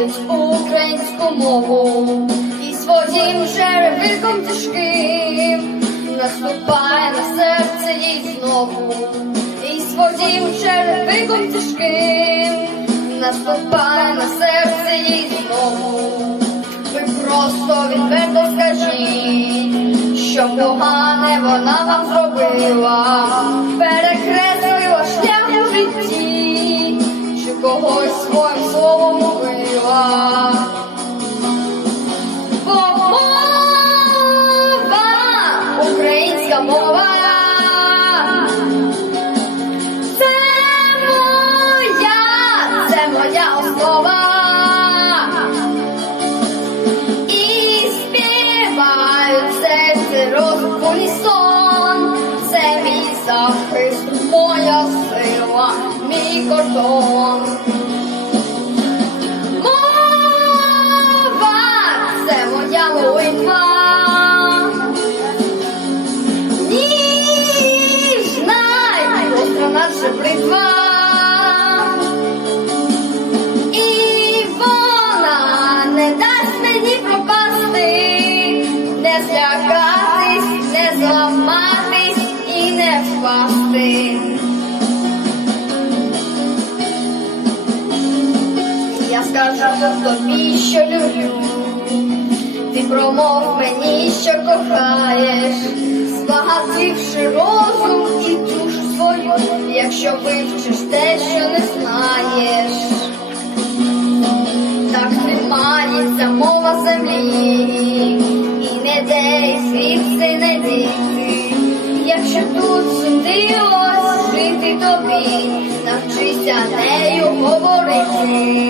любить українську мову і своїм жеребиком тяжким наступає на серце їй знову, і своїм черевиком тяжким наступає на серце їй знову. Ви просто відверто скажіть, що погане вона вам зробила, перекреслила шлях у житті, когось своїм словом убила. Бо українська мова. Це моя, це моя основа. y cortón. Скажу тобі, що люблю, ти промов мені, що кохаєш, збагативши розум і душу свою, якщо вивчиш те, що не знаєш. Так тримається мова землі, і не де звідси не дійти. Якщо тут судилось жити тобі, навчися нею говорити.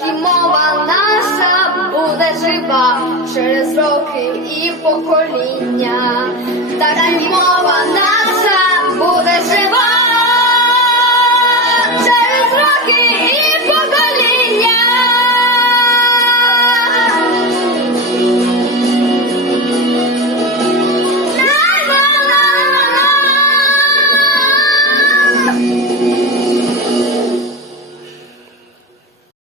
так і мова наша буде жива. Через роки і покоління,